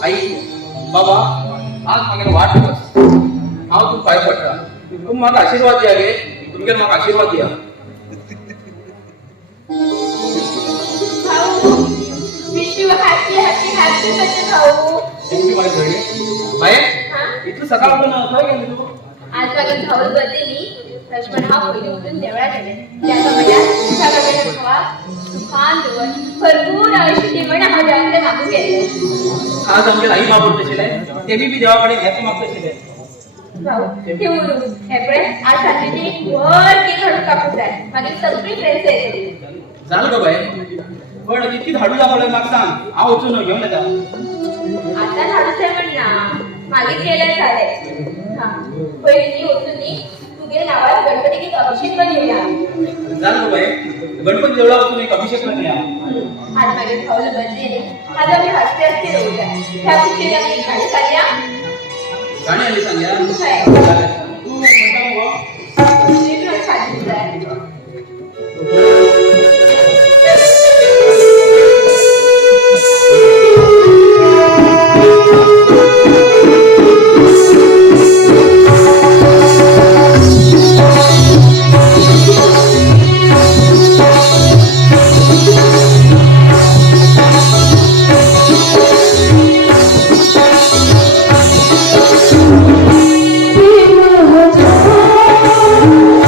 आई बाबा आज म्हाका वाट बस हांव तुका पांय पडटा तुम म्हाका आशीर्वाद दिया गे तुमगेर म्हाका आशीर्वाद दिया भाऊ wish you happy happy happy birthday भाऊ थँक्यू माय फ्रेंड बाय इतू सकाळपासून खंय गेली तू आज माझ्या भाऊ बर्थडे नी लक्ष्मण हा पहिले उठून देवळात गेले त्याचा माझ्या सगळ्या भावा सुखान दिवस भरपूर आयुष्य देवण हा देवाकडे मागून गेले आज आमचे आई बाबा तशेले ते बी देवाकडे घ्यायचं मागतशेले भाऊ ते उडून एपळे आज रात्रीची वर केक हाडून कापून जाय माझी सगळी फ्रेंड्स येतली झालं ग बाय पण किती धाडू दाखवलंय म्हाका सांग हांव वचून घेऊन येता आता हाडूच आहे म्हण ना मागीर केले चालेल हा पहिले ती होतून नी तुगे नावात गणपतीक अभिषेक पण येऊया झालं ग बाय गणपती देवळा वचून एक अभिषेक करणे आज माझ्या भाऊला बर्थडे नी आज आम्ही हसते हसते राहूया त्या खुशीने आम्ही गाणी चालल्या गाणी आली सांग्या तू म्हणता Oh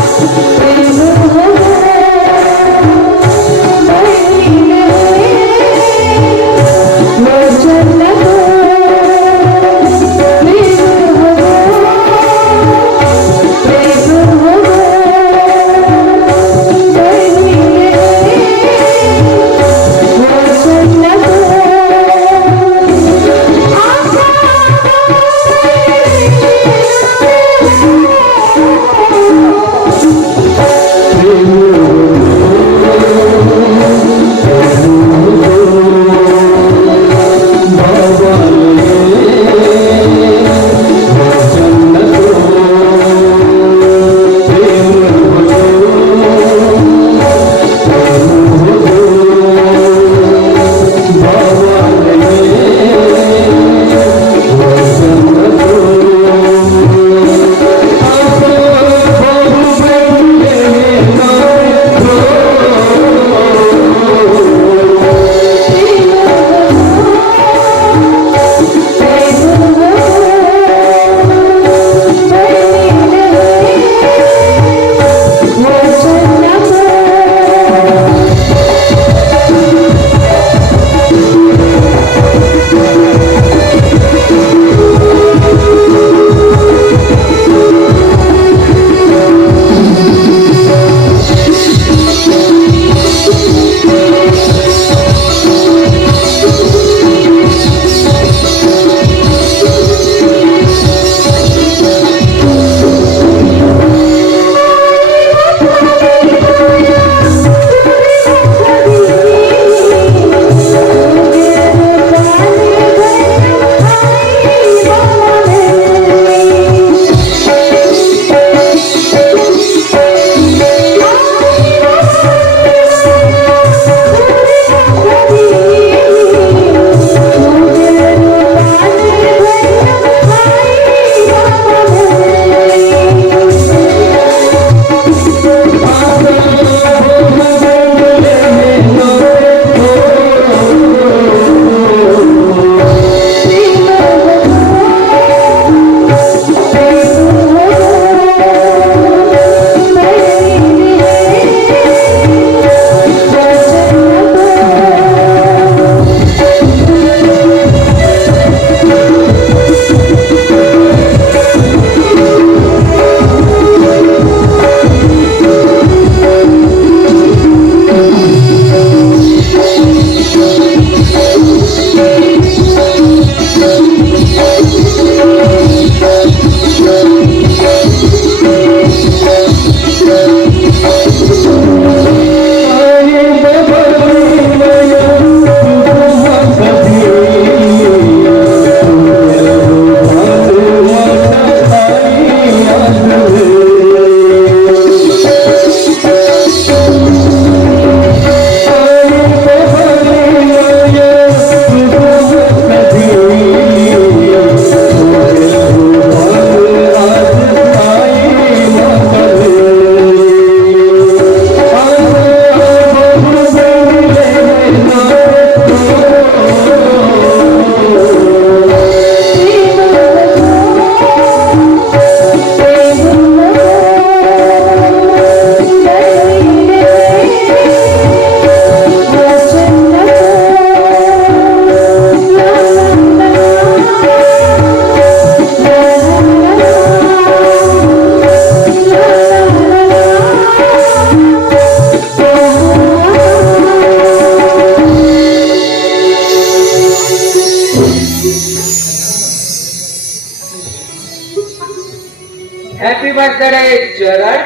हॅपी बर्थडे चरण.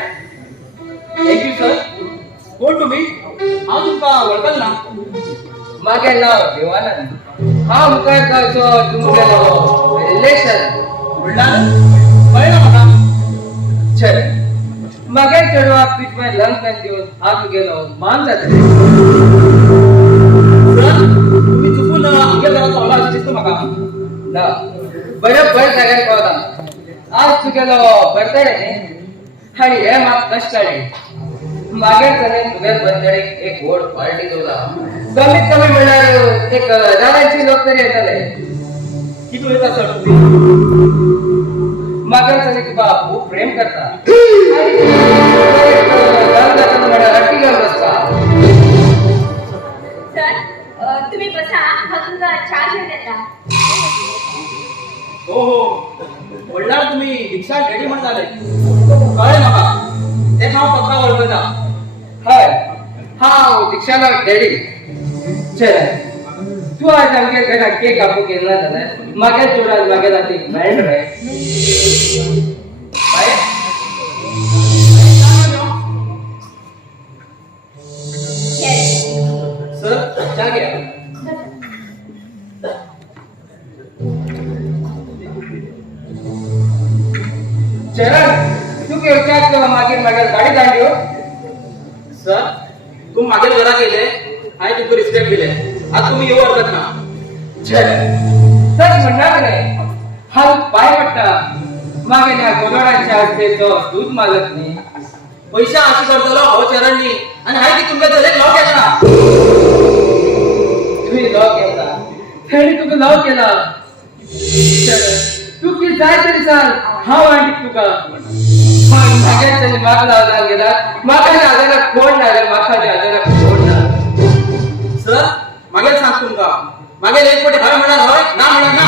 Thank you sir. कोण तुम्ही? हांव तुमका वळखल ना. मागे नाव देवानंद. हा मुखार गावचो तुमगेलो रिलेशन. म्हणणार कळलं म्हाका. चरण मागे चेडवाक तुझे लग्न दिवन हात गेलो मान जातले. सर तुम्ही चुकून आमच्या घरात पावला अशें दिसता म्हाका. ना बरोबर जाग्यार पावता. आज तुगेलो बर्थडे न्ही आनी हे म्हाका कशें कळ्ळें. मागे चले तुगे बर्थडे एक व्हड पार्टी दवरला. कमीत कमी म्हणल्यार एक 1000 लोक तरी येतले. कितू येता सर तुम्ही? मागे चले तुका खूप प्रेम करता. आनी लग्न जाता म्हणल्यार हट्टी घेवन बसता. सर तुम्ही बसा, हा तुमचा चहा घेऊन येता. हो हो. म्हणल्यार तुम्ही रिक्षा रेडी म्हण जाले. कळ्ळें म्हाका. ते हांव पक्का वळखता. हय हांव दिक्षाला डॅडी. चल तू आज आमगे घरा केक कापूक येयला जाल्यार मागे चोडान मागे जाती मेळ्ळ रे. बाय. येस. सर चहा घ्या. चरण तू केवच्याक मागीर मागीर गाडी धाडली हो. सर तुम्ही मागील घरा गेले हांवें तुमकां रिस्पेक्ट दिले. आज तुम्ही येऊ हरकत ना. चरण तर म्हणणार रे हांव पांय पडटा. मागे ह्या गोडोळांच्या हस्तेचो दूध मालक न्ही. पैसा अशी करतलो हो चरणनी आणि हाय की तुमच्या चलेक लॉक केला ना. तुवें लव केला ताणी तुका लव केला. चरण तू कितें जाय तरी सांग हांव आंटीक तुका. पण मागे चली म्हाका लावला गेला. म्हाका ना जाल्यार कोण ना रे. म्हाका ना जाल्यार कोण ना. सर मागेल सांग तुमका. मागेल एक पटी हय म्हणणार हय ना म्हणणार ना.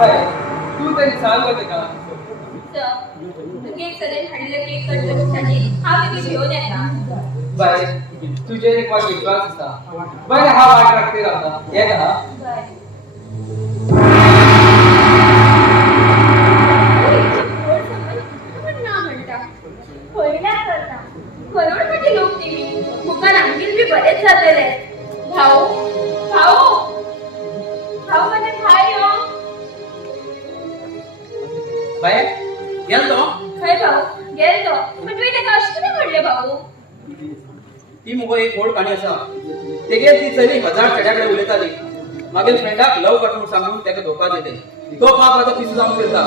हय तू तरी सांग तेका. सर तुमगे सगळे हाडलेले केक कट करण्यासाठी हा तुम्ही घेऊन येता. बाय तुझे एक म्हाका विश्वास आसा. बरें हांव वाट राखते रावता. येता. करोडपती लोक टीव्ही मुखार आणखीन बी बरेच जातले. भाऊ भाऊ भाऊ म्हणजे भाई हो. बाय गेल तो. खंय भाऊ गेल तो. पण तुवें ताका अशें कितें म्हणलें भाऊ. ती मुगो एक व्हड काणी आसा. तेगे ती चली 1000 चेड्या कडेन उलयताली. मागील फ्रेंडाक लव कर म्हूण सांगून ताका धोका दिले. तो बाप आतां पिसो जावन फिरता.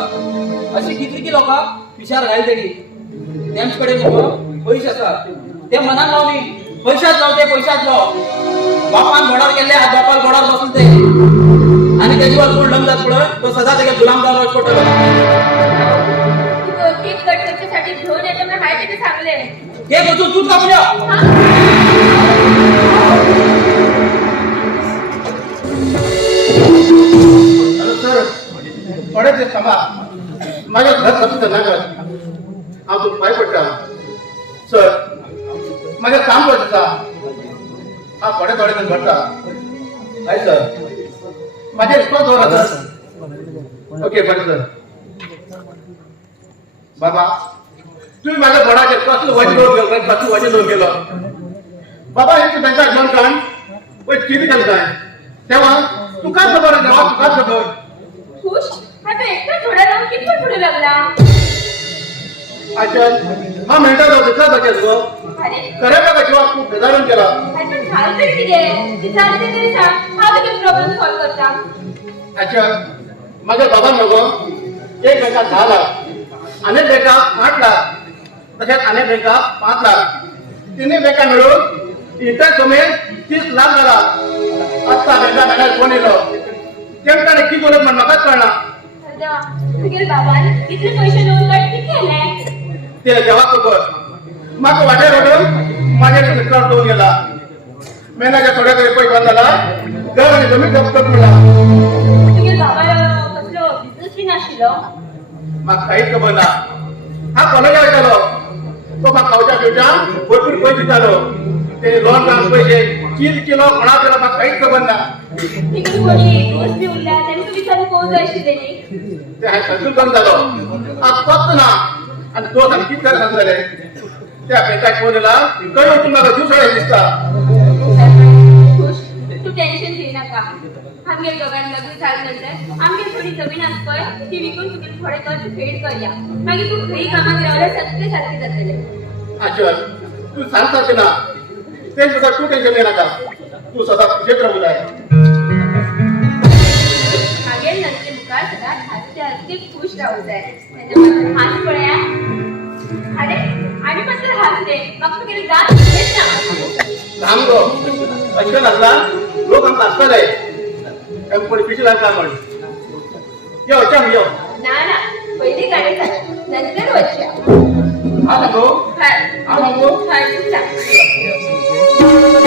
अशी कितली लोकां पिशार घायल तेणी. तेंच कडेन मुगो पयशे आसात. ते मनान लावली पैशात लाव. ते पैशात लाव. बापान घोडार गेल्ले आज बापाल घोडार बसून ते आणि तेजे वर कोण लग्न जात पळय तो सदा तेगे गुलाम जावन वच पडटलो. तू केक कट करण्यासाठी घेऊन येतो म्हणून हाय ते सांगले. केक वचून तूच कापल्या. सर थोडे दिवस थांबा. माझ्या घर कसं ना करत. हांव तुका पांय पडटा. सर माझे काम करत आसा. हांव थोडे दीस भरता. हय सर माझे रिस्पॉन्स दवरा सर. ओके बरें सर. बाबा तुम्ही माझ्या घोडाचेर कसलो वजें लोक गेलो. कसलो वजें लोक गेलो. बाबा हे तू बँकाक घेवन काण पळय कितें घालताय. तेव्हा तुका खबर तेव्हा तुका खबर. खुश आता एकटा थोडा राहून किती पुढे लागला. अच्छा हा मेंटल दुसरा बचत गो. अरे खरे बघा किंवा खूप बेजारून केला. पण झालं तरी किती ती चालते तरी सांग. हा तुझे प्रॉब्लेम सॉल्व करता. अच्छा माझ्या बाबा नको एक बँका 10 लाख. अनेक बँका 8 लाख. तसेच अनेक बँका 5 लाख. तिन्ही बँका मिळून इंटरेस्ट समेत 30 लाख झाला. आता बँका मॅनेज कोण येलो तेमच्याकडे किती बोलत म्हण म्हाकाच कळना. तुझे बाबाने किती पैसे लोन काढ किती केले. ते जेव्हा खबर म्हाका वाटेर ओडून माझ्या मित्रावर दोन गेला. मेनाच्या थोड्या तरी पैसे बंद झाला. घर आणि जमीन जप्त केला. तुझे बाबाला कसलो बिझनेस बी नाशिलो. म्हाका काहीच खबर ना. हा कॉलेजात वयतालो. तो म्हाका खावच्या पिवच्या भरपूर पैसे दितालो. ते लोन काढून पैसे किल केलो कोणा केलो म्हाका कांयच खबर ना तिकडे कोणी दोस्त बी उरल्या त्यांनी तुम्ही विचारून पोहोच आशिल्ले ते हांवें सगळें करून जालो आज फक्त ना आनी दोस्त आनी कितें करा सांगताले त्या पेटाक फोन येयला खंय वचून म्हाका जीव सोडाय दिसता खुश तू टेन्शन घेऊ नका आमगे दोघांनी लग्न झाल्यानंतर आमगे थोडी जमीन आस पळय ती विकून तुगे थोडे कर्ज फेड करूया मागीर तू खंय कामाक रावल्यार सगळे सारखे जातले आचल तू सांगता ना ते सुद्धा तू टेन्शन घेऊ नाका तू सदा खुशेत राहू जाय मागेल नंतर मुखार सदांच हसते हसते खुश राहू जाय त्याच्या मात्र हात पळया अरे आणि मात्र हसते मग तुगे जात हेच ना थांब गो अशें नासला लोक आमकां आसतले आमी कोणी पिशे लागता म्हण यो चल यो ना ना पहिली गाडी चाल नंतर वचया हा नको हाय हा नको हाय चला Oh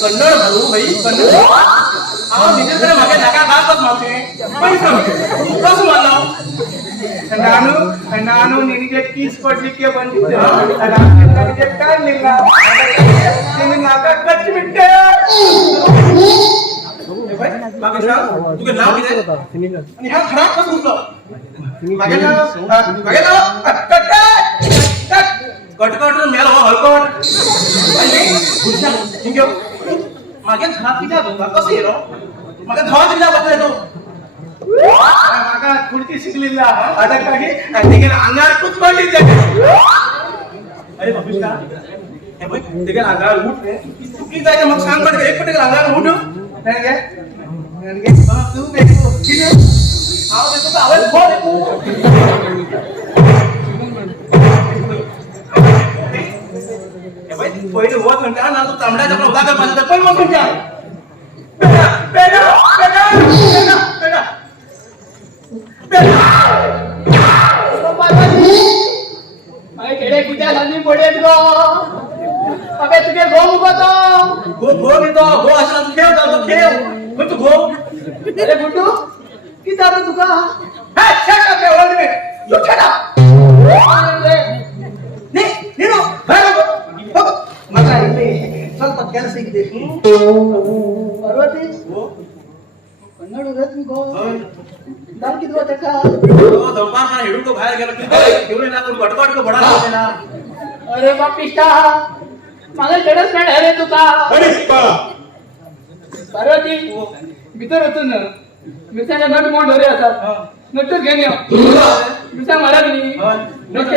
कन्नड घालू भाई कन्नड निजे जरा मागे नाका गातच माते पैसा कसं मला ನಾನು ನಿನಗೆ ಕೀಸ್ ಕೊಡ್ಲಿಕ್ಕೆ ಬಂದಿದ್ದೆ ನನಗೆ ಕಾಣಲಿಲ್ಲ ನಿನ್ನ ನಾಕ ಕಚ್ಚಿ ಬಿಟ್ಟೆ मागे सांग तुझे नाव किती आणि हा खराब कसं होतं मागे नाव कटकट मेला हो हलकट आणि गुस्सा ठिंग्यो मागे खराब किती होता कसं येरो मागे धाव दिला बसला तो ಮಗ ಕುರ್ತಿ ಸಿಗ್ಲಿಲ್ಲ ಅದಕ್ಕಾಗಿ ನಿನಗೆ ಅಂಗಾರ ಕುತ್ಕೊಂಡಿದ್ದೆ अरे बाबूशा हे बघ तिकडे अंगावर उठ रे चुकी जायचं मग सांग पडते एक पटकन अंगावर उठ ನನಗೆ ನನಗೆ तू ಬೇಕು आवाज येतो का आवाज बोल हे बघ पहिले होत म्हणता ना तू तांबड्याचा आपला उदा कर पाहिजे पण मग म्हणता बेटा बेटा बेटा बेटा बेटा माय केडे किती झाली पडेत गो अबे तुझे गो मुगतो गो गो येतो गो असला तू खेळ जातो खेळ पण तू गो अरे गुड्डू किती झालं तुका हे shut up old man you shut up नी नीनो बाहेर बघ मगा इथे ಸ್ವಲ್ಪ ಕೆಲಸ ಇದೆ ಪಾರ್ವತಿ ಕನ್ನಡ ಉರತ್ ಗೋ दाम किती होते का तो दौपार मला हिडून तो बाहेर गेलो की घेऊन येणार तो गटगट तो बडा होते ना अरे बापिष्टा मला जडच नाही रे तुका पार्वती भितर होतो ना मिरसाच्या नट मोड ढोरे असतात नटच घेऊन या मिरसा मारा तुम्ही नट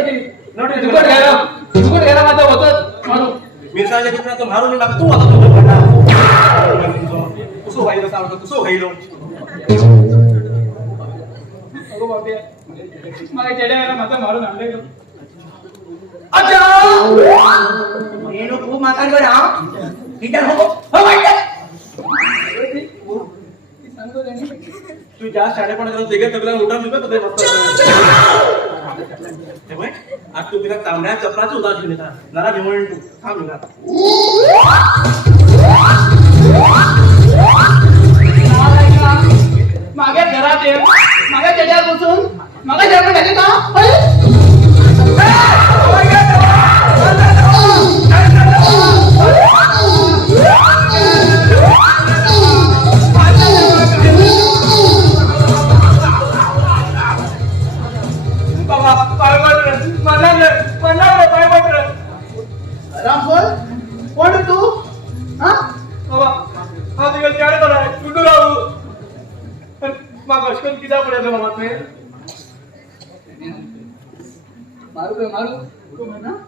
घ्यायला माझा होतच मारू मिरसाच्या दुकानात तो मारून लागतो आता तुझं भंडार कसं व्हायला सांगतो कसं व्हायलो अगो बापे मला चेड्याला माझा मारून आणले నేను నువ్వు మాట్లాడబడా ఇద్దరు हो तू ज्या शाळेपणाला तिघे तगला उठा मी तुझे आज तू तिला तांबड्या चपलाच उदास घेऊन येता नारा निवडून तू थांब ना मागे घरात ये मागे चेड्यावर बसून मागे जेवण घ्यायचे का कोण तू हा दिवस काय करा कुठं राहू मग अशकन किती पडायचं मला ते मारू काय मारू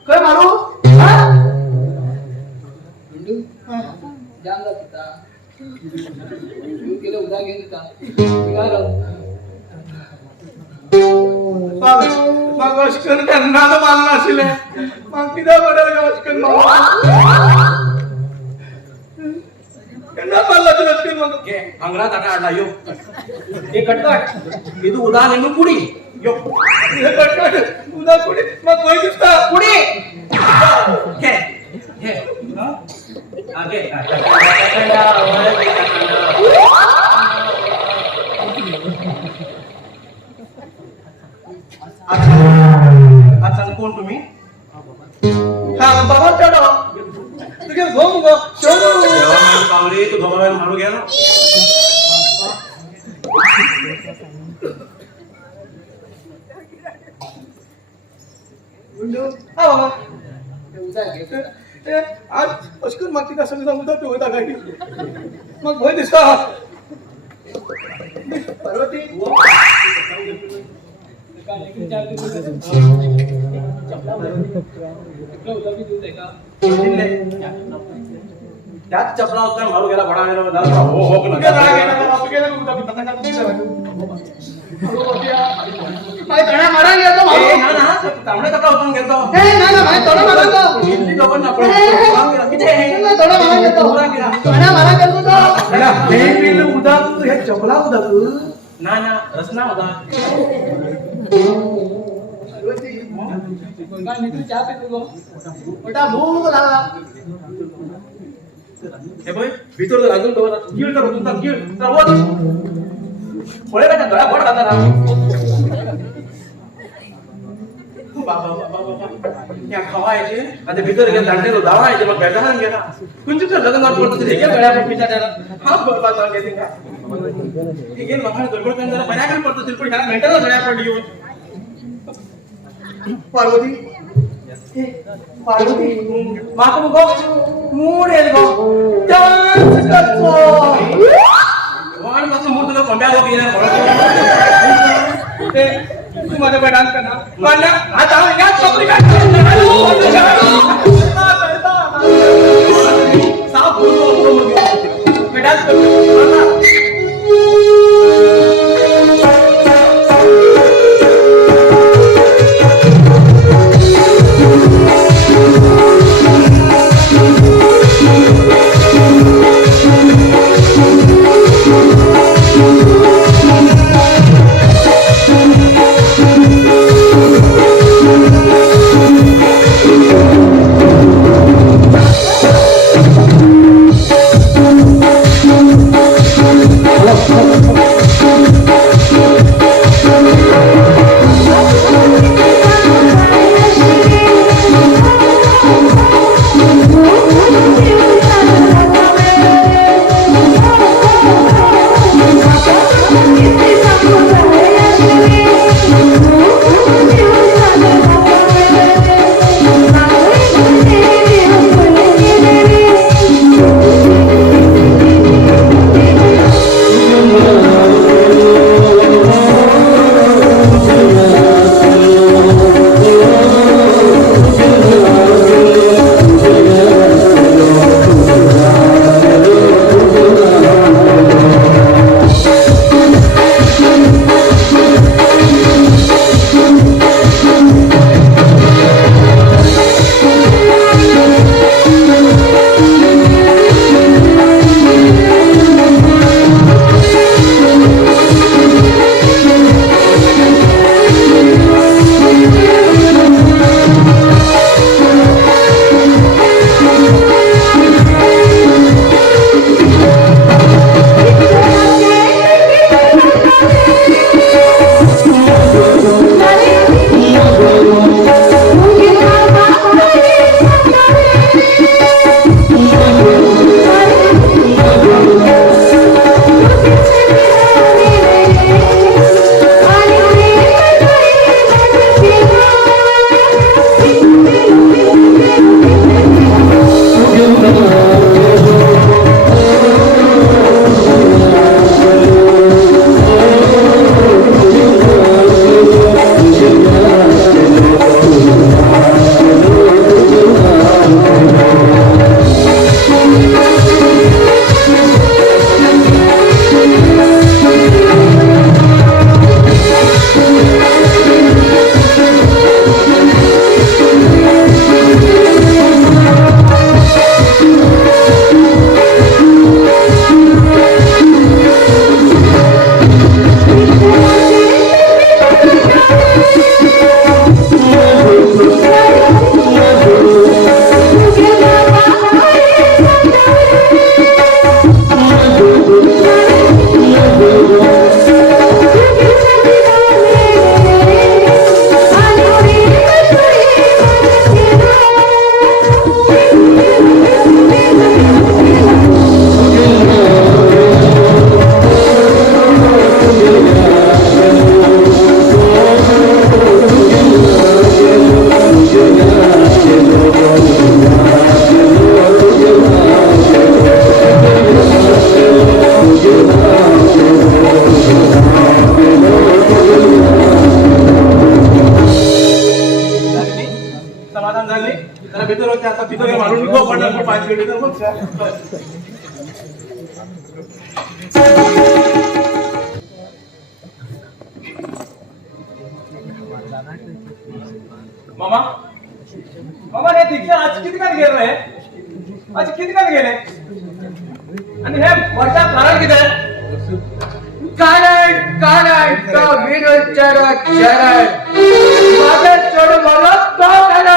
काय मारू जाम जाता केलं उद्या घेऊन मग अशकन त्यांना मानला असेल मग किती पडेल अशकन अंगरात आटा आडला यो हे कटकट ಇದು ಉದಾಹರಣೆ ಕುಡಿ यो कटकट उद्या पुढे मग वय दिसता कुडी घे घे आगे अच्छा कोण तुम्ही हा बाबा चढो तुझे घोम गो शोभू पावरी तू गमावे मारू घ्या ना बाबा आज अशकन मागची का सगळं उद्या ते होता काही मग भय दिसता पार्वती त्याच चपला होता मारू गेला बडा हो हो तांबडे चपला होता घेतो उदा तू हे चपला होता तू ना ना रसना होता हे बघ भीतर जर अजून गिळ तर होतो गिळ तर होत फळे का गळा भड घालता ना बाबा बाबा बाबा या खवायचे आणि भीतर गेला दांडे धावायचे मग भेटा गेला कुंची तर लग्न करतो ते गेला गळ्या पिचा त्याला हा बरबाद झाला गेले का हे गेल मग गडबड करून जरा बऱ्याकडे पडतो तिरपण ह्याला मेंटल गळ्या पडली येऊन पार्वती पार्वती माको मुगो मूड येईल गो डान्स करतो वाण पासून मूड तुला कोंब्या गो गेला तू माझ्या डान्स करणार पण आता या चपली काय साफ बोलो मैं डांस करतो दुकान झाली त्याला भितर होते आता भितर मारून निघो पण 5 मिनिट तर मग मामा मामा हे दीक्षा आज किती काल गेलो आहे आज किती काल गेले आणि हे वर्षा कारण किती आहे कारण तो विरुद्धर चरण मागे चढ मला तो कारण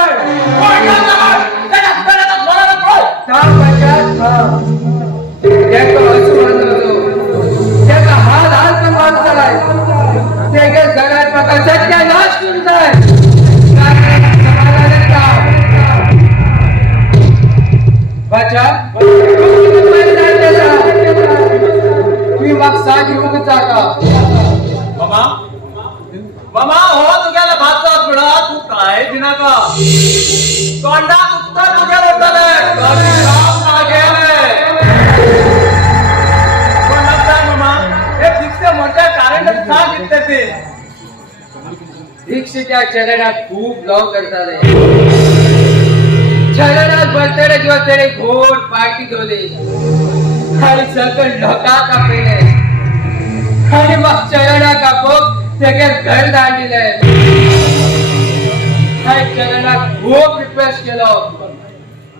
त्या पश्चात देखो त्याचा हा लाल माणसा आहे त्याच्या घरात बघा सत्यानाश करताय बच्चा तुम्ही मग साथ घेऊन जाता मामा मामा हो तुझ्याला भातचा थोडा तू काय दिना का तोंडा उत्तर तुझ्या लोटाले कधी राम मागेले पण आता मामा हे दीक्षा मोठ्या कारण सांग इथे ते दीक्षेच्या चरणात खूप लव करतात चरणात बसलेले दिवस त्याने घोट पार्टी ठेवली आणि सकल ढोका कापले आणि मग चरणा कापूक त्याचे घर दांडिले आणि चरणात खूप रिक्वेस्ट केलो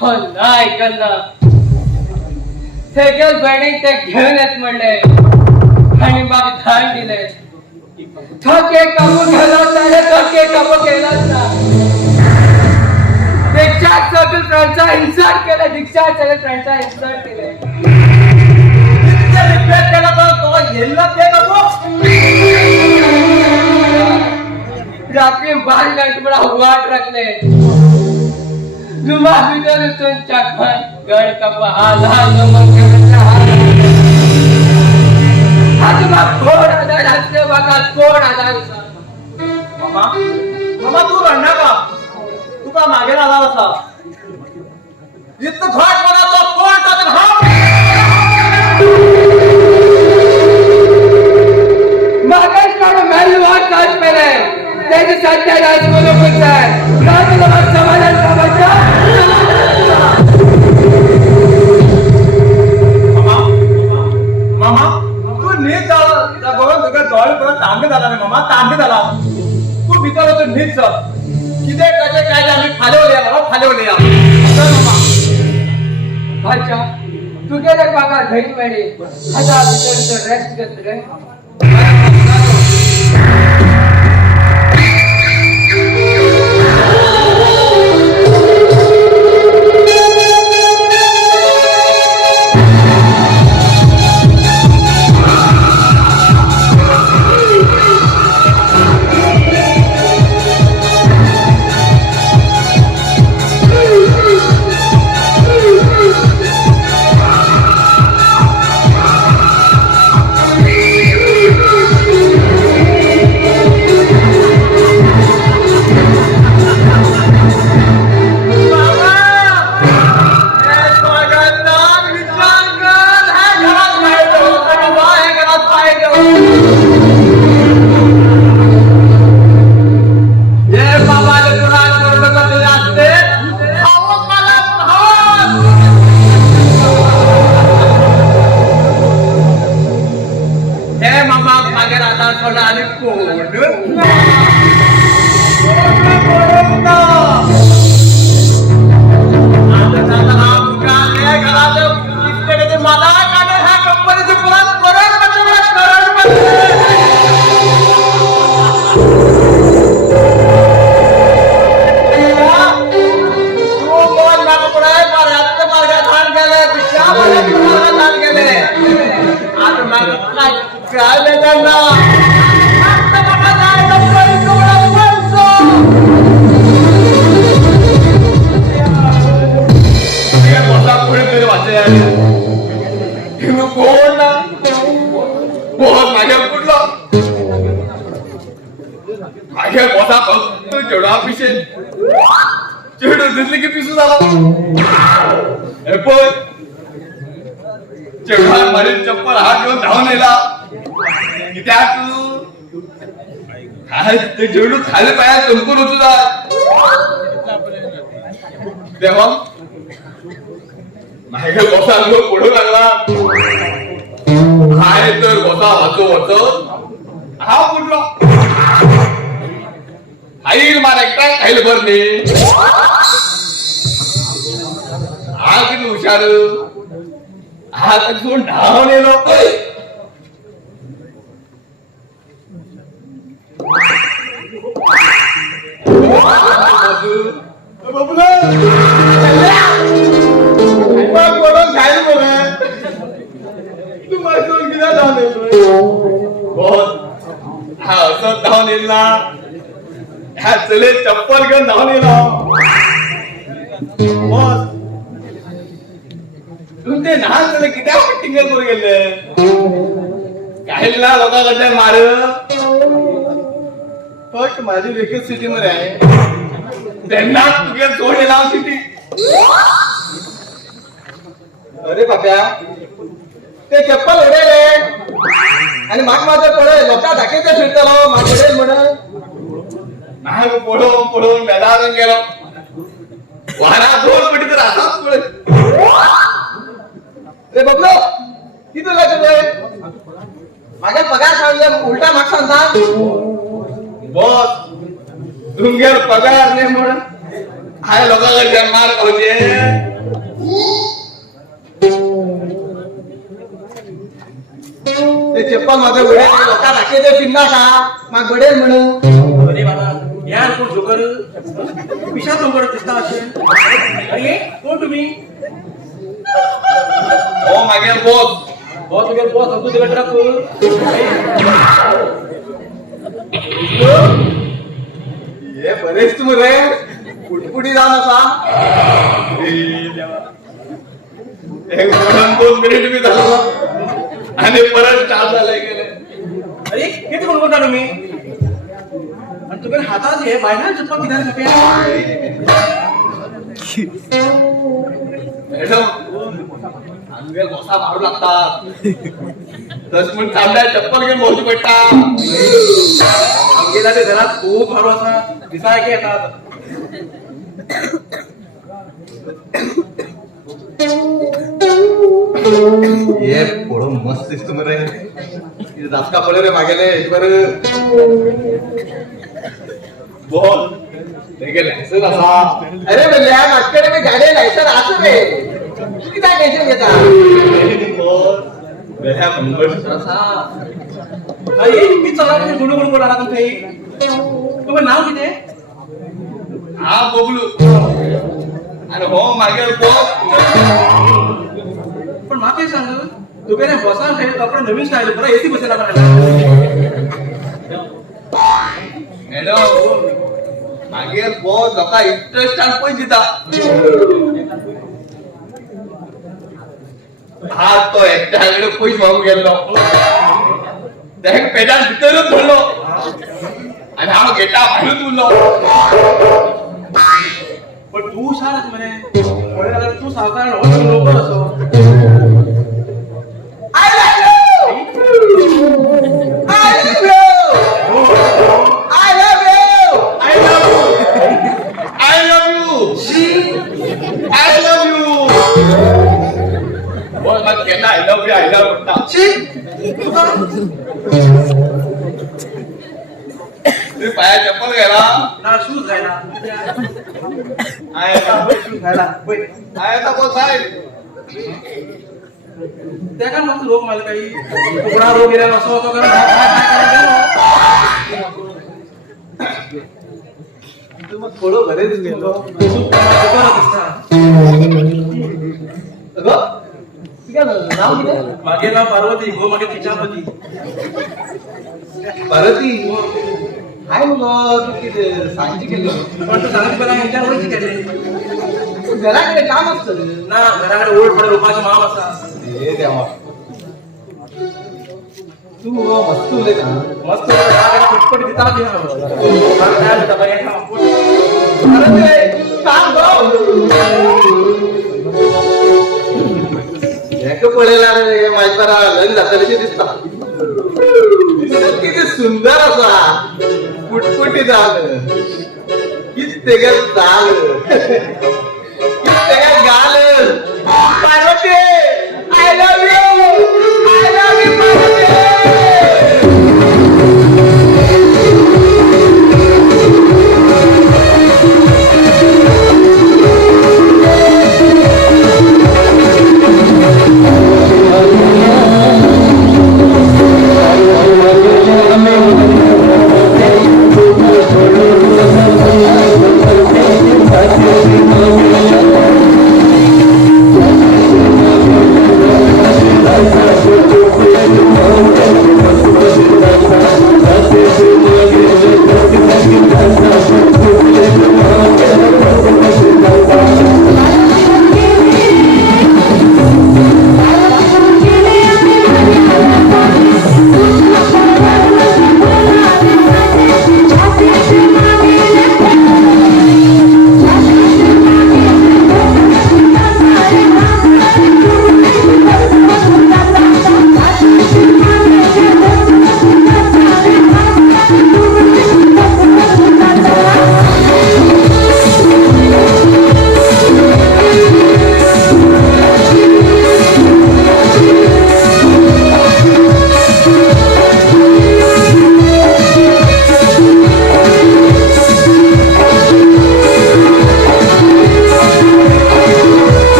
तो नाही ऐकला त्याच्या बहिणी ते घेऊन येत म्हणले आणि मग धान दिले थके कापू गेला त्याने थके कापू केलाच ना दीक्षा चतुर्थांचा हिंसा केला दीक्षा चतुर्थांचा हिंसा केले तिथे रिक्वेस्ट केला तर तो येल्ला ते नको रात्री 12 घंटे वाट रखले जुमा भीतर उतरून चाकमान गड कपा आला नमक आजोबा कोण आधार असले बघा कोण आधार मामा मामा तू रडणार का तुका मागे आला असा इतकं घाट बघा तो कोण टाकेल हा मागेच काढून मॅल वाट काच पेले त्याचे सत्यानाश बोलू पुरताय राजलोक समाधान समाजा मामा मामा तू नीट झाला बघून तुझ्या डोळे परत तांबे झाला रे मामा तांबे झाला तू भीतर होतो नीट चल किती कसे काय आम्ही फालवले बाबा फालवले चल मामा अच्छा तू गेले बाबा घरी वेळी आता भीतर रेस्ट करत रे चप्पल हात घेऊन धावून येला जेवढू खाली पाया चमकून होतो तेव्हा माझ्या बॉसांना पडू लागला हाय तर बसा वाचो वाचो हा कुठला खाईल मार एकटा खाईल भरणे हा किती हुशार हा तर सोड धावून येलो हा असं धावून येईल ना ह्या चले चप्पल घेऊन धावून येईल तुमचे लहान चले किती पट्टिंग करून गेले काही ना लोकांकडे मार फक्त माझी एकच सिटी मध्ये आहे त्यांना तुझ्या जोड येणार सिटी अरे बाप्या ते चप्पल उडे रे आणि माग माझं पडे लोका धाकेचे फिरतलो माग पडेल म्हणून नाग पळून पळून बेदारून गेलो वारा दोन पटी तर असाच पडेल रे बबलो किती लागतोय माझ्या पगार सांगलं उलटा माग सांगता बॉस डुंगर पगार नाही म्हणून हाय लोकांकडे मार खाऊचे ते चप्पल माझं उडे लोका धाकेचे फिरणार का माग पडेल म्हणून अरे बाबा या कोण जोकर विशाल जोकर दिसता असे अरे कोण तुम्ही हो मागे बॉस बॉस वगैरे बॉस सांगतो तिला ट्रक हे बरेच तुम्ही रे पुटपुटी जाऊन असा एक म्हणून 2 मिनिट मी झालो आणि परत स्टार्ट झालंय गेले अरे किती कोण बोलता तुम्ही आणि तुम्ही हातात हे बायना चप्पल किती मॅडम आंबे घोसा मारू लागतात तस म्हणून चांगल्या चप्पल घेऊन बोलू बेटा गेला ते घरात खूप भारू असा दिसा की येतात ये पळून मस्त दिसतो मरे जास्त पडे रे मागेले बर बोल ते लायसन असा अरे बल्ल्या माझ्याकडे मी गाडी लायसन असं रे किती काय टेन्शन घेता बेह्या नंबर असा अरे मी चला तुम्ही गुणू गुणू बोला तुमचे तुम्ही नाव किती आहे? हा बबलू आणि हो मागे बॉस पण मला काय सांग तू काय बसा कपडे नवीन स्टाईल बरं एसी बसेला मॅडम मागे बॉस लोका इंटरेस्ट पण दिता हा तो एकट्याकडे पैसे मागून गेलो त्या पेटात भितरच धरलो आणि हा गेटा बाहेरून उरलो पण तू हुशारच म्हणे तू सावकार लवकर असो I love you! I love you! I love you! I love you! I love you! I love you! बोल मग केला I love you, I love you म्हणता. तुम्ही पाया चप्पल घ्यायला ना शूज घ्यायला आहे का? शूज घ्यायला आहे का बोल साहेब त्या काय मग रोग मला काही तुकडा रोग गेला असं होतो मग थोडं बरेच गेलो नाव किती मागे नाव पार्वती गो मागे पिचापती भारती हाय मग तू किती सांगची केली पण तू सांगत पहिला यांच्या ओळखी केले घराकडे काम असतं रे. ना घराकडे ओढ पडे लोकांचा माम असा हे देवा तू मस्त उलय का मस्त फटफट दिता अरे ते काम एक पडेला रे माझ्या लग्न जाताना दिसता किती सुंदर असा पुटपुटी झालं तेगे चाल तेगे गाल Parvati I love you Parvati.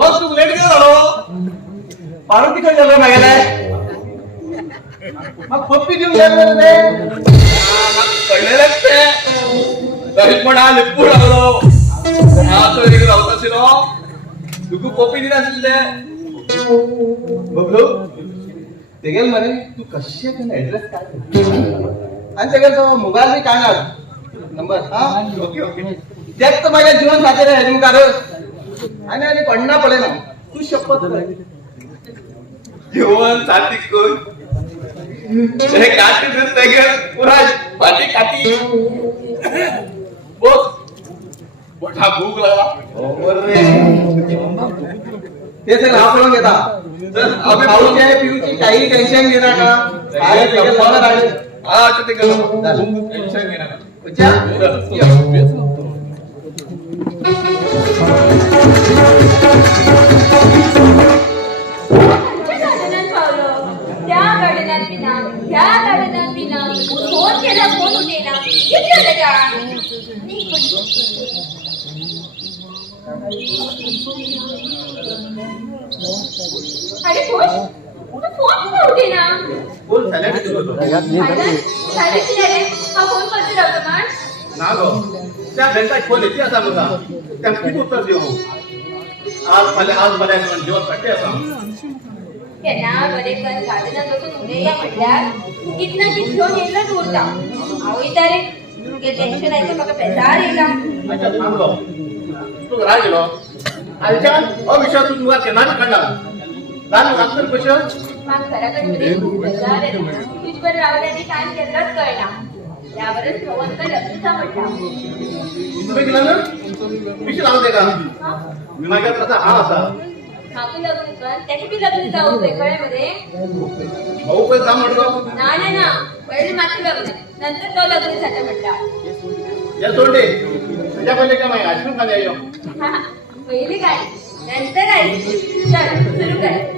बस तू लेट गेला झालो पार्वती काय झालं मागेलाय मग पप्पी घेऊन गेलो रे कळलेलंच ते तरी पण हा लिप्पू लागलो हा तो एक रावत असेल तुकू पप्पी दिली असेल ते बबलू ते गेल मरे तू कशी ऍड्रेस काय आणि ते तो मोबाईल बी काढणार नंबर हा ओके ओके त्यात तर माझ्या जीवन साथी रे हेडून काढ आणि आणि पडना पडे ना तू शपथ कर देवन साथी कोण हे काटी दिसते गे पुरा पाटी काटी बोस मोठा भूक लागला ते सगळं आपण घेता खाऊचे पिऊची काही टेन्शन घेणार का काय सगळं खाणार आहे हा ते गेलो टेन्शन घेणार उच्चा? आमच्या गार्डनात पावलं त्या गार्डनात पिना ह्या गार्डनात पिना फोन केला फोन उठेना किती झालं अरे खुश तू फोन कुठे उठेना बोल झाल्या किती बोलतो साडे किती हा फोन करते लावतो पण ना गो त्या बँकात फोन येते असा बघा त्या किती उत्तर देऊ आज मला दिवस कट्टे असा त्यांना बरे कर गार्डनात बसून उद्या या म्हटल्यार इथनं कित घेऊन येईल दूरता अहो इतारे तुगे टेन्शन आहे म्हाका बेजार येला अच्छा थांबलो तू राह गेलो आजच्या अविषय तू तुला केना काढला जाण लागतं कशा मग घराकडे बेजार येला तुझ्यावर रावल्याने काय केलंच कळना यावरच भगवंत लग्नचा म्हटला तुम्ही गेला ना विषय लावते का हा मी माझ्या प्रथा हा असा मागं लग्न कर त्याची बी लग्न जाऊ दे कळ्यामध्ये भाऊ पण जा म्हणतो ना ना ना पहिले माझं लग्न नंतर तो लग्न झालं म्हटला या सोडे तुझ्या पहिले का माहिती आश्रम खाली येऊ पहिले काय नंतर आई चल सुरू कर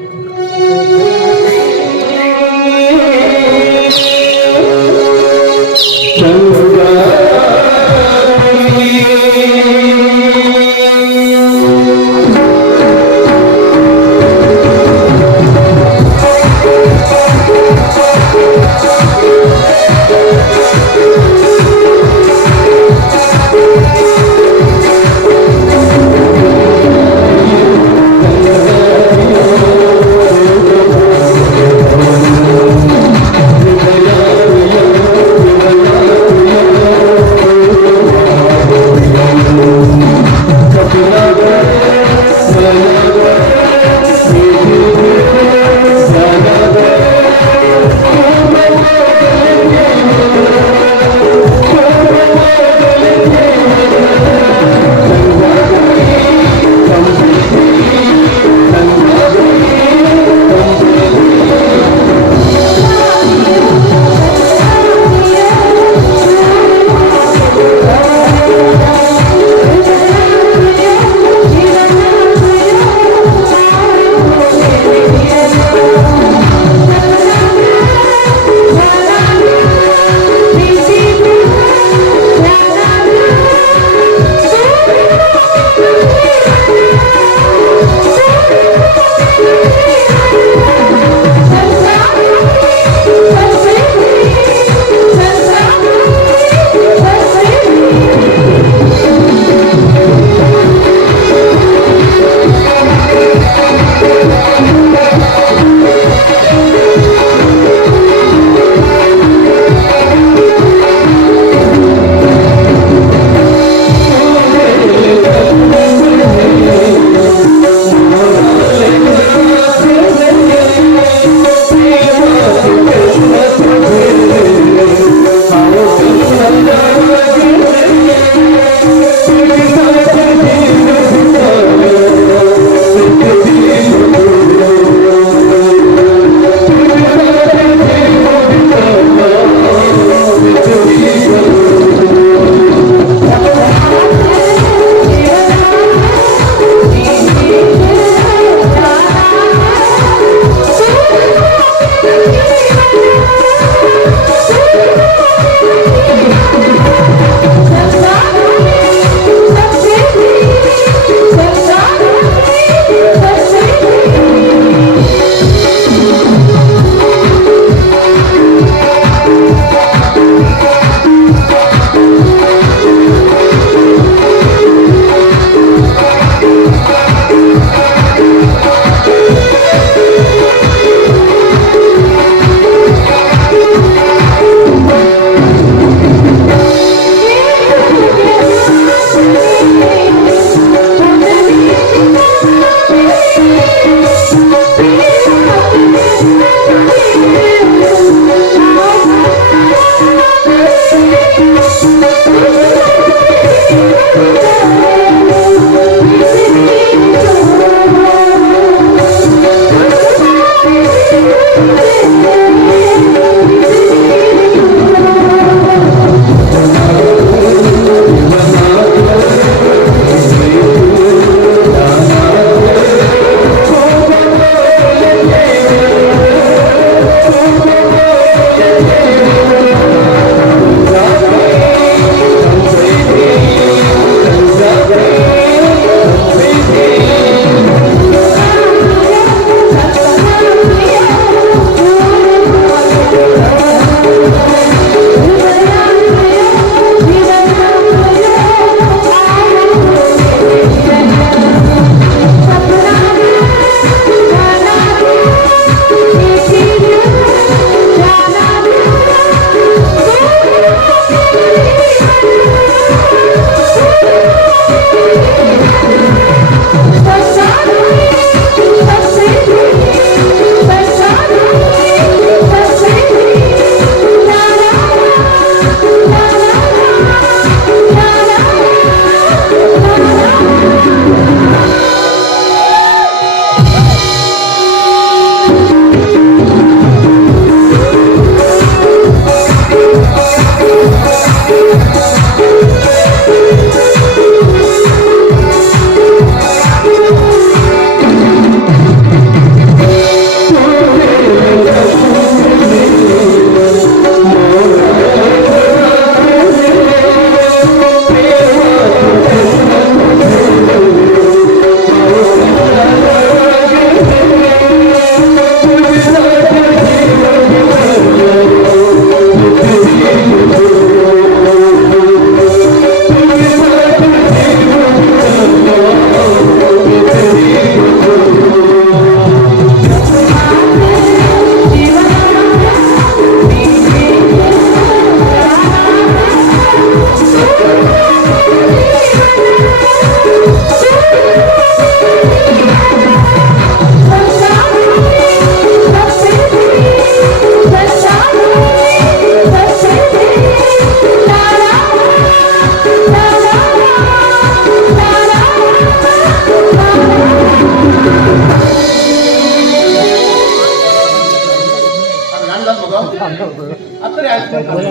आता रे आईस्क्रीम खाल्ली.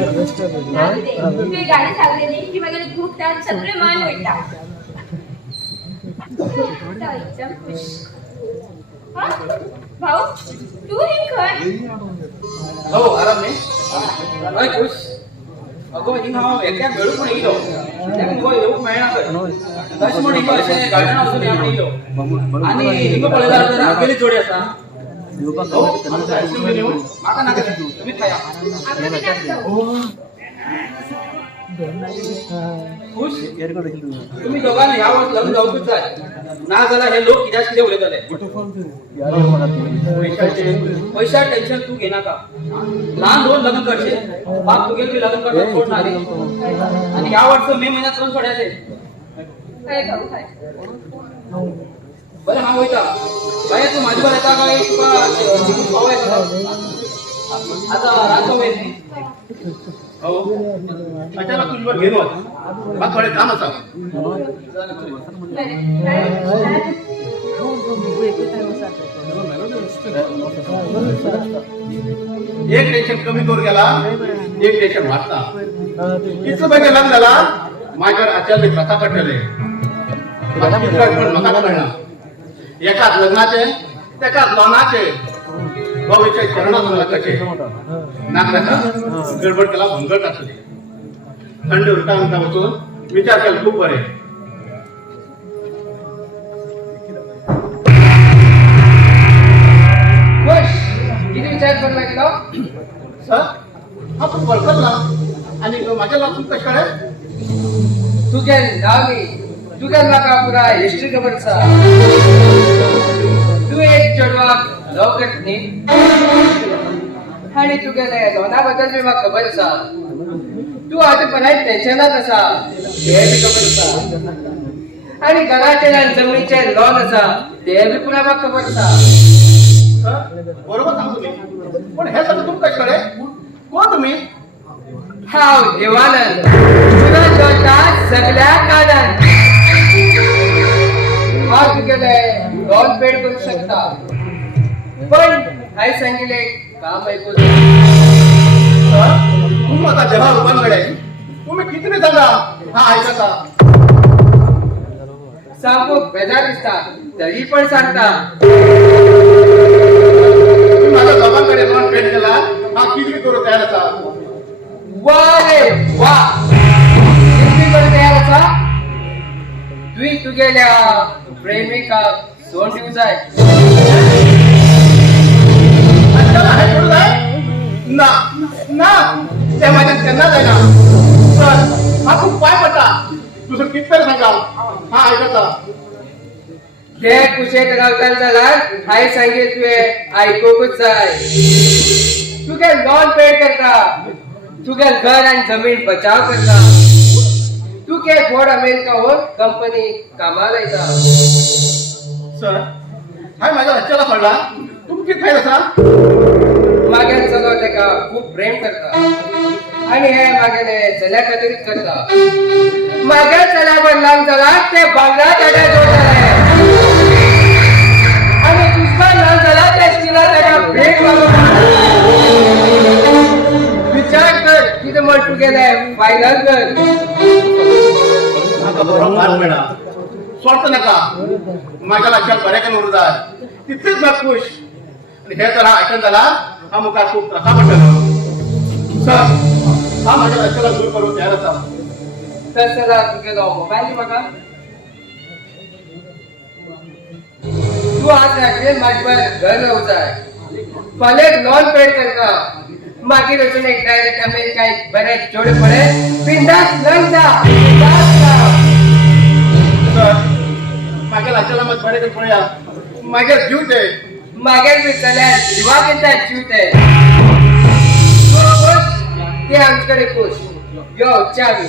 लागू दे. तुझी गाडी चाललेली की मागे खूप त्यात सगळे मन भेटतात. एकदम खुश. हा? भाऊ तू हे खर हो आराम नाही हय खुश अगो हिंग हांव एकट्याक मेळून पण येयलो तेका मुगो येवंक मेळना खंय तशें म्हण हिंग अशें गार्डना वचून या म्हण येयलो आनी हिंग पळयल्यार तर आमगेली जोडी आसा हो आमकां आयस्क्रीम घेवन येवं म्हाका नाका तुमीच खाया आम्ही नाचतो. खुश तुम्ही दोघांनी ह्या वर्स लग्न जावूच जाय ना जाल्यार हे लोक कित्याक कितें उलयतले पैशा टेन्शन तू घेनाका ल्हान दोन लग्न करचे बाप तुगेल बी लग्न करता सोडना रे आनी ह्या वर्स मे म्हयन्यात करून सोड्याचे खय भाऊ खय. बरें हांव वयता बाय तूं म्हाजे बरोबर येता काय तुका तिकीट पावय आतां रातचो वेळ न्ही हो अचानक तुझ्यावर घेऊन वच. मला थोडे काम आसा. एक टेन्शन कमी करून गेला एक टेन्शन वाचता. कितलं पाहिजे लग्न झाला माझ्यावर अचानक कथा पडटले म्हाका कळना. एकाच लग्नाचे तेकाच लोनाचे भविष्य चरणात कशे नागराचा गडबड केला भंगट असली थंड उरता वचून विचार केला खूप बरे. खुश किती विचार करू लागलो सर हा खूप बळकटला आणि माझ्या लागून कशा कळे तुगे नावी तुगे म्हाका पुरा हिस्ट्री खबर आसा. तू एक चेडवाक लव करत न्ही आनी तुगेले लोना बद्दल बी म्हाका खबर आसा. तू आतां पराय टेन्शनात आसा ते बी खबर आसा. आनी घराचे आनी जमनीचे लोन आसा ते बी पुरा म्हाका खबर आसा. सर बरोबर सांगतो तुम्ही पण हे सगळं तुमका कशा कळे कोण तुम्ही हांव देवानंद तुला जोडटा सगळ्या कानान. हांव तुगेले लोन पेड करूं शकता पण हांवें सांगिल्लें काम ऐकून सर तुम्ही आता जेव्हा उभानकडे तुम्ही किती सांगा हा ऐकता सांगूक बेजार दिसता तरी पण सांगता. तुम्ही माझ्या बाबांकडे लोन पेड केला हा किती करू तयार असा. वा रे वा किती पण तयार आसा. तुई तुगेल्या प्रेमिकाक सोड दिवं जाय. त्याला हे करू जाय ना ना ते माझ्या त्यांना जायना. सर हा खूप पाय पडता दुसरं कितपर सांगा हा ऐकता. ते कुशेत रावताल जाल्यार हांवें सांगीत तुवें आयकूंकूच जाय. तुगे लोन पेड करता तुगे घर आनी जमीन बचाव करता. तुगे व्हड अमेरिका वचून कंपनी कामां लायता. सर हाय माझ्या लक्षाला पडला तुम्ही किती फायदा असा. मागेल चलो तेका खूप प्रेम करता आनी हे मागेले चल्या खातीरच करता. मागेल चल्या बदलांक जाला ते बांगडा ताड्या जोडले आनी दुश्मन ना जाला ते स्टिला ताका भेट मागून. विचार कर कितें म्हण तुगेले फायनल कर. म्हाका बरो मार्ग मेळा सोडता नाका माझ्या लक्षात बरें करून उरूं जाय तितलेच म्हाका खूश. आणि हे तर आयकन जाला हा मुखार खूप त्रासा पडटलो. सर हा माझ्या लक्षाला दूर करून तयार आसा. तस जाल्यार तुगेलो मोबायल दी म्हाका. तू आज रात्री म्हाजे बरोबर घर रावूं जाय. फाल्यां लोन पेड करता मागीर वचून एक डायरेक्ट अमेरिका एक बरें जोडे पडे बिंदास लग्न जा. बिंदास जा. सर माझ्या लक्षाला मग बरें करून पळया मागे जीव ते मागेल बी चल्यार जिवाक येता जीव ते. तूं खुश ते आमचे कडेन खुश. यो चावी.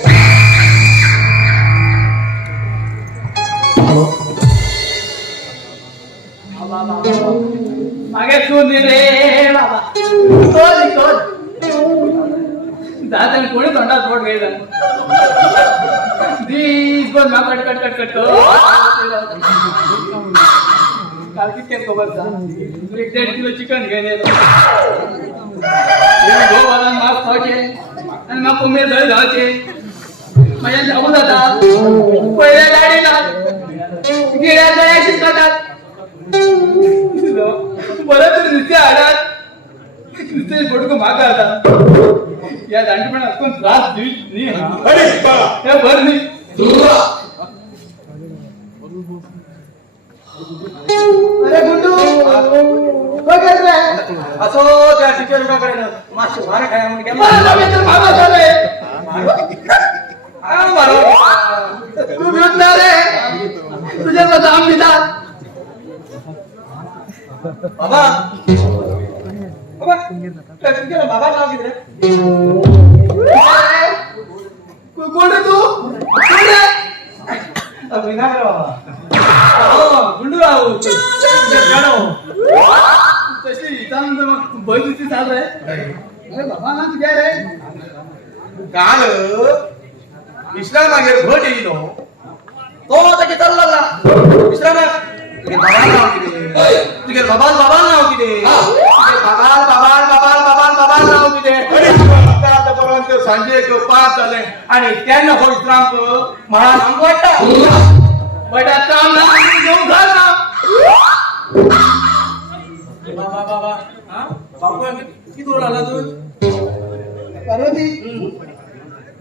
मागे सून रे बाबा दादा कोणी तोंडात बोट घेयला दीसभर म्हाका कट कट कट कट काल कितकें खबर आसा 1.5 किलो चिकन घेवन येयलो घोव घालून मास्क खावचे आणि म्हाका उमेद धर जावचे माझ्या जाऊ जाता पयल्या गाडीला गिळ्या गळ्या शिकतात बरं तरी नुसते हाडात नुसते फोटो म्हाका आता या दांडीपणात कोण त्रास दिवच न्ही अरे बाळा हे भर न्ही अरे गुंडू काय करतोय असो त्या टीचर लोकांकडे मास्क भार खाया म्हणून गेला मामा झाले मारो तू भेटणार रे तुझ्या माझा आम्ही जात बाबा बाबा त्या टीचर बाबा नाव किती रे कोण आहे तू कोण आहे विनायक बाबा गुंडूराव जाणो तशी बैठीची चाल रे अरे बाबा ना तुझ्या रे काल विश्रामागेर भट येयलो तो ताचे चालू लागला विश्रामाक तुगे बाबान नाव कितें तुगे बाबान नाव कितें तुगे बाबान नाव कितें आतां परवान त्यो सांजे 5 जाले आनी तेन्ना हो विश्राम म्हाळा आमकां वाडटा बैठा काम ना घेऊन घाल ना बाबा हा बाबू किती दूर आला तू पार्वती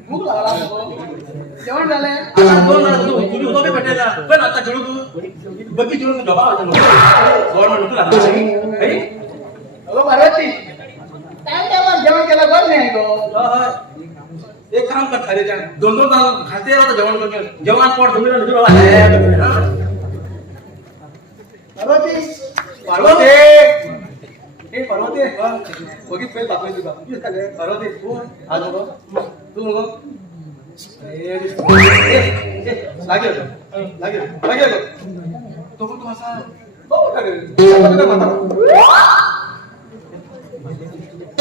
भूक लागला जेवण झालंय आता 2 तू तो बी भेटेला पण आता जेवू तू बकी जेवू तू डबा होता गव्हर्नमेंट तुला आई अगं पार्वती टाइम जेवण केलं बरं नाही गो एक काम कर खाली जा 2 तास खाते आता जेवण कर जेवण पोट धुमला नजर पार्वती पार्वती ए पार्वती बघित फेल दाखवली तुका पार्वती तू आज बघ तू मग लागेल तो तू असा तो काय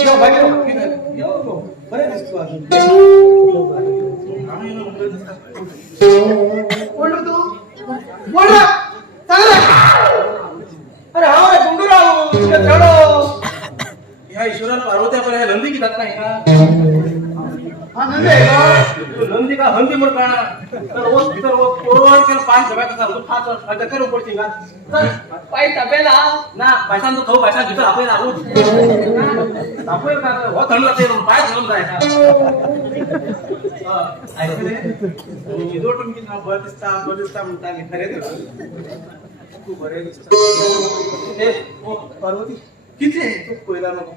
यो भाई यो बरे दिसतो आज कोण तू बोल ना चांगला अरे हा गुंडूराव चढो ह्या ईश्वराला पार्वत्या पण नंदी कितात नाही का हा नंदे नंदी का हंदी म्हणून पाहणार तर रोज भीतर रोज कोण केलं 5 डब्यात असा रोज 5 वर्ष करून पडची का पाय तापेला ना पैसा तो खाऊ पैसा भीतर आपल्याला रोज आपल्याला का हो थंड लागते पाय धरून जायचा ऐकले जो तुमची नाव बरदिस्ता म्हणता खरे तू बरे दिसता ए ओ पार्वती किती तू कोयला नको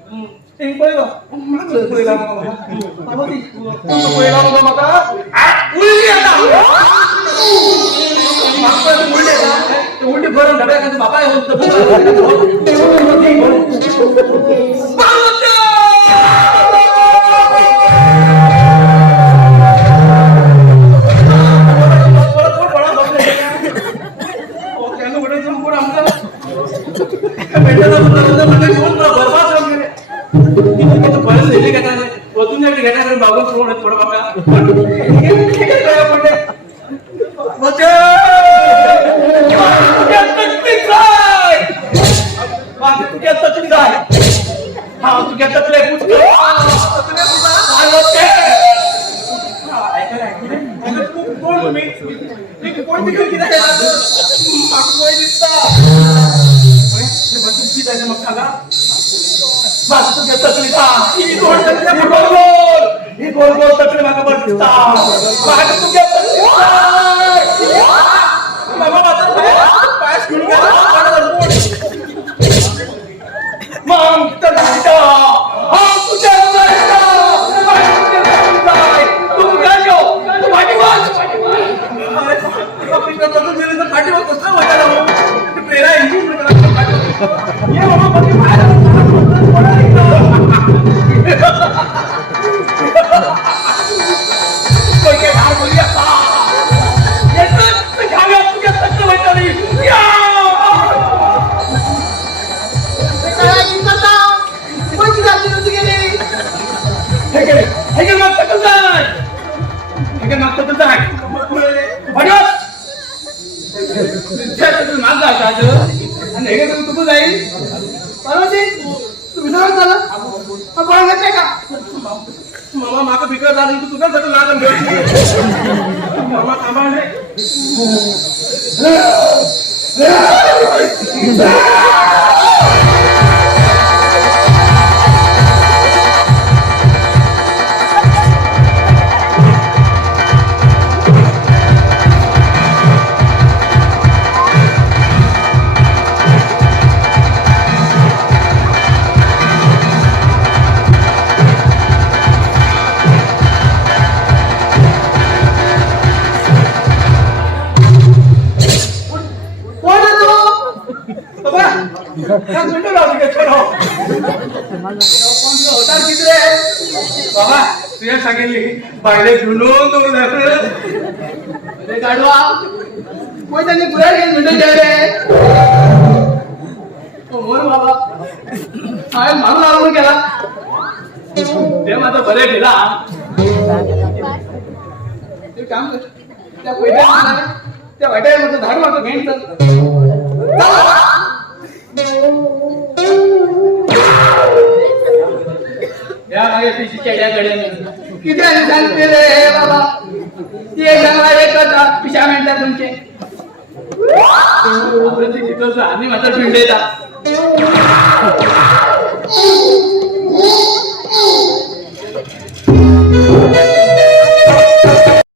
ए कोयला कोयला नको पार्वती तू कोयला नको मका उलटी आता मागचा उलटे का ते उलटी भरून डब्या का बाबा आहे होत पार्वती पळून येते का मामा माका बिकट झाली तू तुझ्या साठी लागून भेटली मामा थांबा रे कोण आहे तू बाबा काय म्हणतो राहू दे छोडो होता किती रे बाबा तुझ्या सांगितली बायले झुंडून दूर अरे गाडवा कोई त्यांनी पुढे घेऊन म्हणून रे मोर बाबा काय मारून आलो गेला ते माझं बरे गेला ते काम कर त्या पैठ्या त्या वाट्यामध्ये झाड मारतो घेऊन या मागे पिशी चेड्याकडे किती आणि सांगते रे बाबा ते जंगला एक पिशा म्हणतात तुमचे आणि माझा पिंड येतात